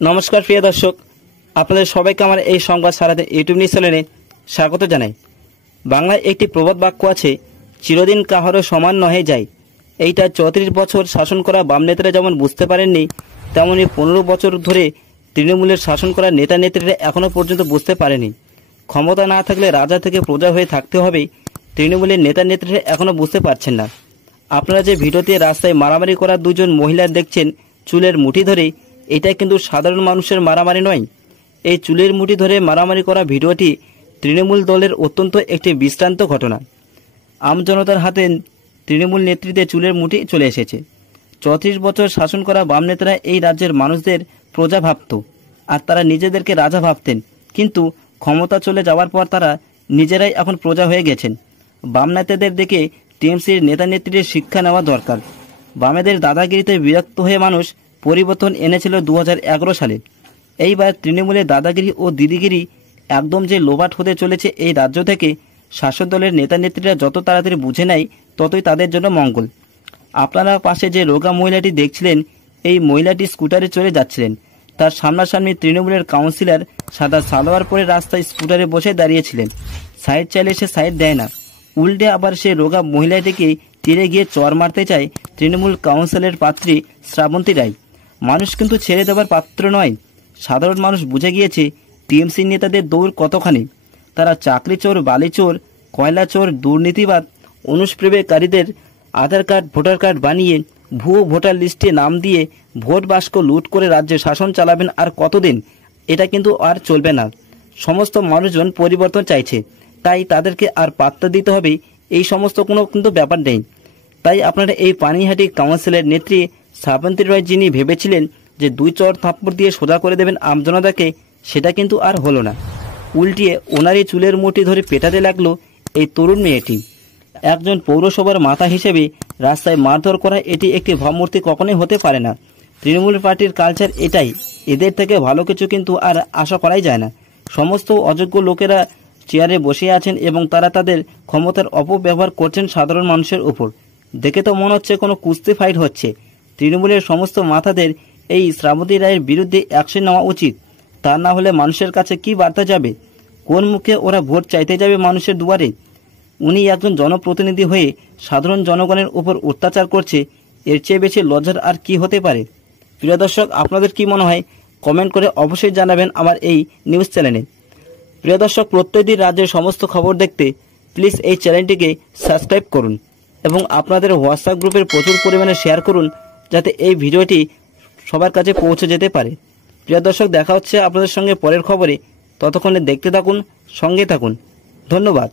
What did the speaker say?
নমস্কার প্রিয় দর্শক, আপনাদের সবাইকে আমার এই সংবাদ সারাদিন ইউটিউব নিউজ চ্যানেলে স্বাগত জানাই। বাংলায় একটি প্রবাদ বাক্য আছে, চিরদিন কাহারও সমান নহে যায়। এইটা 34 বছর শাসন করা বাম নেতারা যেমন বুঝতে পারেননি, তেমনি 15 বছর ধরে তৃণমূলের শাসন করা নেতা নেত্রীরা এখনও পর্যন্ত বুঝতে পারেনি। ক্ষমতা না থাকলে রাজা থেকে প্রজা হয়ে থাকতে হবে, তৃণমূলের নেতা নেত্রীরা এখনও বুঝতে পারছেন না। আপনারা যে ভিডিওতে রাস্তায় মারামারি করা দুজন মহিলা দেখছেন চুলের মুঠি ধরে, এটা কিন্তু সাধারণ মানুষের মারামারি নয়। এই চুলের মুঠি ধরে মারামারি করা ভিডিওটি তৃণমূল দলের অত্যন্ত একটি বিস্তান্ত ঘটনা। আমজনতার হাতে তৃণমূল নেতৃত্বে চুলের মুঠি চলে এসেছে। 34 বছর শাসন করা বাম নেতারা এই রাজ্যের মানুষদের প্রজা ভাবত, আর তারা নিজেদেরকে রাজা ভাবতেন। কিন্তু ক্ষমতা চলে যাওয়ার পর তারা নিজেরাই এখন প্রজা হয়ে গেছেন। বাম নেতাদের দেখে টিএমসির নেতা নেত্রীদের শিক্ষা নেওয়া দরকার। বামেদের দাদাগিরিতে বিরক্ত হয়ে মানুষ পরিবর্তন এনেছিল 2011 সালে। এইবার তৃণমূলের দাদাগিরি ও দিদিগিরি একদম যে লোবাট হতে চলেছে এই রাজ্য থেকে, শাসক দলের নেতা নেত্রীরা যত তাড়াতাড়ি বুঝে নেয় ততই তাদের জন্য মঙ্গল। আপনারা পাশে যে রোগা মহিলাটি দেখছিলেন, এই মহিলাটি স্কুটারে চলে যাচ্ছিলেন। তার সামনাসামনি তৃণমূলের কাউন্সিলর সাদা সালোয়ার পরে রাস্তায় স্কুটারে বসে দাঁড়িয়েছিলেন। সাইড চাইলে সে সাইড দেয় না, উল্টে আবার সে রোগা মহিলাটিকে তীরে গিয়ে চর মারতে চায় তৃণমূল কাউন্সিলের পাত্রী শ্রাবন্তী রায়। মানুষ কিন্তু ছেড়ে দেওয়ার পাত্র নয়। সাধারণ মানুষ বুঝে গিয়েছে টিএমসি নেতাদের দৌড় কতখানি। তারা চাকরি চোর, বালি চোর, কয়লা চোর, দুর্নীতিবাদ, অনুপ্রবেশকারীদের আধার কার্ড, ভোটার কার্ড বানিয়ে ভুয়ো ভোটার লিস্টে নাম দিয়ে ভোট বাক্স লুট করে রাজ্যে শাসন চালাবেন আর কতদিন? এটা কিন্তু আর চলবে না। সমস্ত মানুষজন পরিবর্তন চাইছে, তাই তাদেরকে আর পাত্তা দিতে হবে এই সমস্ত কোনো কিন্তু ব্যাপার নেই। তাই আপনারা এই পানিহাটি কাউন্সিলের নেত্রী শ্রাবন্তী রায় যিনি ভেবেছিলেন যে 2 চর থাপ্পড় দিয়ে সোজা করে দেবেন আমজনতাকে, সেটা কিন্তু আর হলো না। উল্টিয়ে ওনারই চুলের মুঠি ধরে পেটাতে লাগলো এই তরুণ মেয়েটি। একজন পৌরসভার মাথা হিসেবে রাস্তায় মারধর করা এটি একটি ভাবমূর্তি কখনোই হতে পারে না। তৃণমূল পার্টির কালচার এটাই। এদের থেকে ভালো কিছু কিন্তু আর আশা করাই যায় না। সমস্ত অযোগ্য লোকেরা চেয়ারে বসে আছেন এবং তারা তাদের ক্ষমতার অপব্যবহার করছেন সাধারণ মানুষের উপর। দেখে তো মনে হচ্ছে কোনো কুস্তি ফাইট হচ্ছে। তৃণমূলের সমস্ত মাথাদের এই শ্রাবন্তী রায়ের বিরুদ্ধে অ্যাকশন নেওয়া উচিত। তা না হলে মানুষের কাছে কি বার্তা যাবে? কোন মুখে ওরা ভোট চাইতে যাবে মানুষের দুয়ারে? উনি একজন জনপ্রতিনিধি হয়ে সাধারণ জনগণের উপর অত্যাচার করছে, এর চেয়ে বেশি লজ্জার আর কি হতে পারে? প্রিয় দর্শক, আপনাদের কি মনে হয় কমেন্ট করে অবশ্যই জানাবেন আমার এই নিউজ চ্যানেলে। প্রিয় দর্শক, প্রত্যেকদিন রাজ্যের সমস্ত খবর দেখতে প্লিজ এই চ্যানেলটিকে সাবস্ক্রাইব করুন এবং আপনাদের হোয়াটসঅ্যাপ গ্রুপের প্রচুর পরিমাণে শেয়ার করুন, যাতে এই ভিডিওটি সবার কাছে পৌঁছে যেতে পারে। প্রিয় দর্শক, দেখা হচ্ছে আপনাদের সঙ্গে পরের খবরে। ততক্ষণে দেখতে থাকুন, সঙ্গে থাকুন। ধন্যবাদ।